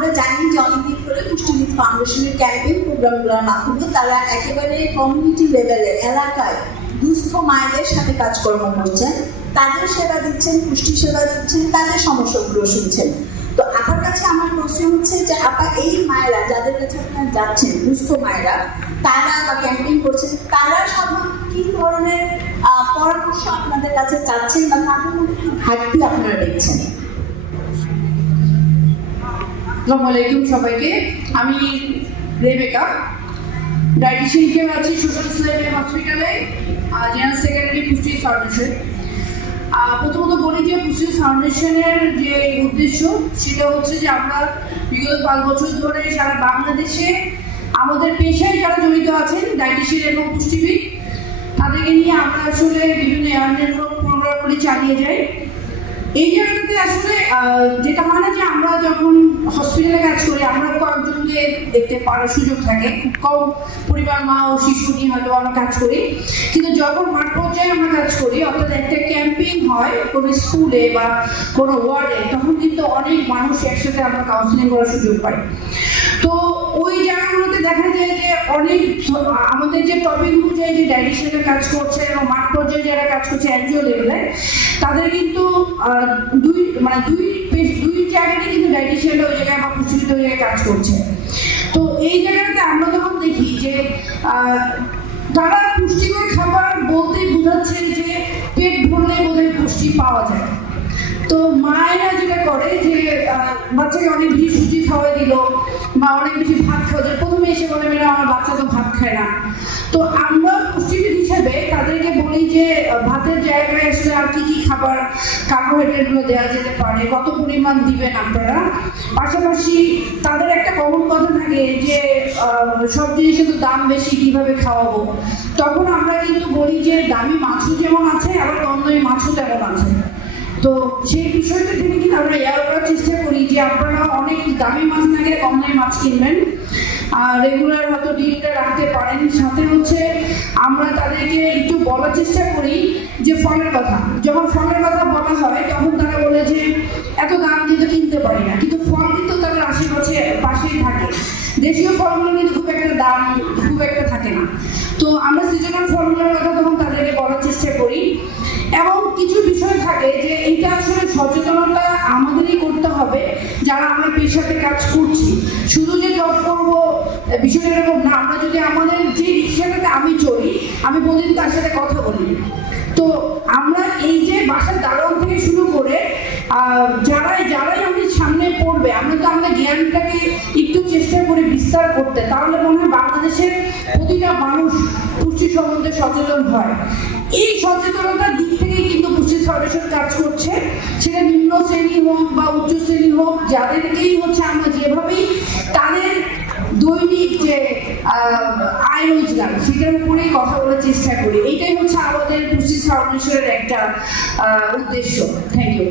আমরা জানি যে অনেকদিন ধরে পুষ্টিবিদ ফাউন্ডেশনের ক্যাম্পেইন প্রোগ্রামগুলোর মাধ্যমে তারা একেবারে কমিউনিটি লেভেলে এলাকায় দুস্থ মায়েদের সাথে কাজকর্ম করছেন, তাদের সেবা দিচ্ছেন, পুষ্টি সেবা দিচ্ছেন, তাদের সমস্যাগুলো শুনছেন। তো আপনার কাছে আমার প্রশ্ন হচ্ছে যে আপা এই মায়েরা যাদের কাছে আপনারা যাচ্ছেন, দুস্থ মায়েরা, তারা বা ক্যাম্পেইন করছেন, তারা সাধারণত কি ধরনের পরামর্শ আপনাদের কাছে চাচ্ছেন বা তাদের মধ্যে ঘাটতি আপনারা দেখছেন? আসসালামু আলাইকুম সবাইকে, আমি রেবেকা, ডায়েটিশিয়ান হিসেবে আছি সোশ্যাল ইসলামিয়া হসপিটালে, জেনারেল সেক্রেটারি পুষ্টি ফাউন্ডেশন। প্রথমত বলি যে পুষ্টি ফাউন্ডেশনের যে উদ্দেশ্য সেটা হচ্ছে যে আমরা বিগত 5 বছর ধরে সারা বাংলাদেশে আমাদের পেশায় যারা জড়িত আছেন ডায়েটিশিয়ান এবং পুষ্টিবিদ তাদেরকে নিয়ে আমরা আসলে বিভিন্ন অ্যাওয়ারনেস প্রোগ্রামগুলি চালিয়ে যাই। এই জায়গাটাতে আসলে যেটা হয় না যে আমরা যখন হসপিটালে কাজ করি আমরা কয়েকজনকে দেখতে পাওয়ার সুযোগ থাকে, খুব কম পরিবার মা ও শিশু নিয়ে হয়তো আমরা কাজ করি, কিন্তু যখন মাঠ পর্যায়ে আমরা কাজ করি অর্থাৎ একটা ক্যাম্পেইন হয় কোনো স্কুলে বা কোনো ওয়ার্ডে, তখন কিন্তু অনেক মানুষ একসাথে আমরা কাউন্সিলিং করার সুযোগ পাই। তো ওই জায়গাগুলোতে দেখা যায় যে অনেক আমাদের যে টপিক অনুযায়ী যে ডায়েটিশিয়ানের কাজ করছে এবং মাঠ পর্যায়ে যারা কাজ করছে এনজিও লেভেলে, তাদের কিন্তু দুই জায়গাতে কিন্তু ডায়েটিশিয়ানরা ওই জায়গায় বা পুষ্টিবিদ ওই জায়গায় কাজ করছে। তো এই জায়গাটাতে আমরা যখন দেখি যে তারা পুষ্টিকর খাবার বলতে বোঝাচ্ছে যে পেট ভরলে বোধহয় পুষ্টি পাওয়া যায়। তো মায়েরা যেটা করে যে বাচ্চাকে অনেক বেশি সুজি খাওয়াই দিল বা অনেক বেশি ভাত খাওয়া যায়, প্রথমে এসে বলে মেয়েরা আমার বাচ্চা তো ভাত খায় না। তো আমরা পুষ্টিবিদ হিসেবে তাদেরকে বলি যে ভাতের জায়গায় আসলে আর কি কি খাবার কার্বোহাইড্রেটগুলো দেওয়া যেতে পারে, কত পরিমাণ দিবেন আপনারা। পাশাপাশি তাদের একটা কমন কথা থাকে যে সব জিনিসের তো দাম বেশি, কিভাবে খাওয়াবো। তখন আমরা কিন্তু বলি যে দামি মাছও যেমন আছে আবার কম দামি মাছও তেমন আছে। তো সেই বিষয়টা থেকে কিন্তু আমরা এয়ার করার চেষ্টা করি যে আপনারা অনেক দামি মাছ না গেলে কম দামি মাছ কিনবেন, আর রেগুলার হয়তো ডিলটা রাখতে পারেন। সাথে হচ্ছে আমরা তাদেরকে একটু বলার চেষ্টা করি যে ফলের কথা, যখন ফলের কথা বলা হয় তখন তারা বলে যে এত দাম কিন্তু কিনতে পারি না, কিন্তু ফল কিন্তু তাদের পাশেই থাকে। দেশীয় ফলগুলো কিন্তু খুব একটা দাম খুব একটা থাকে না। তো আমরা সিজনাল ফলগুলোর কথা তখন তাদেরকে বলার চেষ্টা করি। এবং কিছু বিষয় থাকে যে এটা আসলে সচেতনতা আমাদেরই করতে হবে যারা আমরা পেশাতে কাজ করছি। শুধু যে জব করবো বিষয়টা এরকম না, আমরা যদি আমাদের যে রিক্সাটাতে আমি চলি আমি প্রতিদিন তার সাথে কথা বলি। তো আমরা এই যে বাসার দারোয়ান থেকে শুরু করে যারাই আমাদের সামনে পড়বে, আমরা তো আমাদের জ্ঞানটাকে একটু চেষ্টা করি বিস্তার করতে, তাহলে মনে হয় বাংলাদেশের প্রতিটা মানুষ পুষ্টি সম্বন্ধে সচেতন হয়। এই সচেতনতার দিক থেকে কিন্তু পুষ্টি ফাউন্ডেশন কাজ করছে, সেটা নিম্ন শ্রেণী হোক বা উচ্চ শ্রেণী হোক, যাদেরকেই হচ্ছে আমরা যেভাবেই তাদের দৈনিক যে আয় রোজগার সেটার উপরেই কথা বলার চেষ্টা করি। এটাই হচ্ছে আমাদের পুষ্টি ফাউন্ডেশনের একটা উদ্দেশ্য। Thank you.